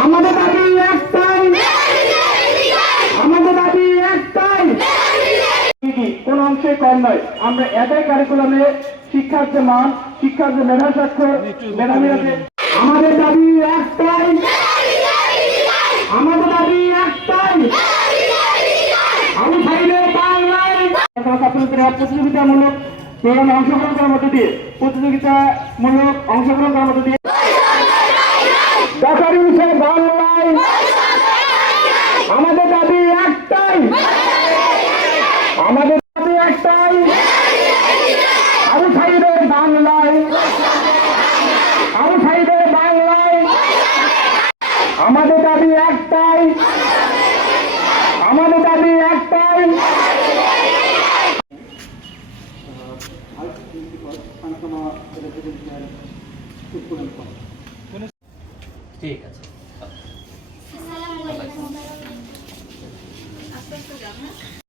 আমাদের দাবি একটাই। আমাদের দাবি একটাই। কোন অংশে কম নয়। আমরা একই কারিকুলামে শিক্ষার যে মান শিক্ষার যে মেধা স্বাক্ষর আমাদের দাবি একটাই। আমাদের দাবি একটাই। প্রতিযোগিতামূলক অংশগ্রহণ করার মধ্যে দিয়ে, প্রতিযোগিতামূলক অংশগ্রহণ করার মধ্যে দিয়ে বিষয়ে বাংলায় আমাদের দাবি একটাই। আমাদের দাবি একটাই। আবু সাইদের বাংলায়। আবু সাইদের বাংলায়। আমাদের দাবি একটাই। আমাদের দাবি একটাই। ঠিক আছে। zusammen.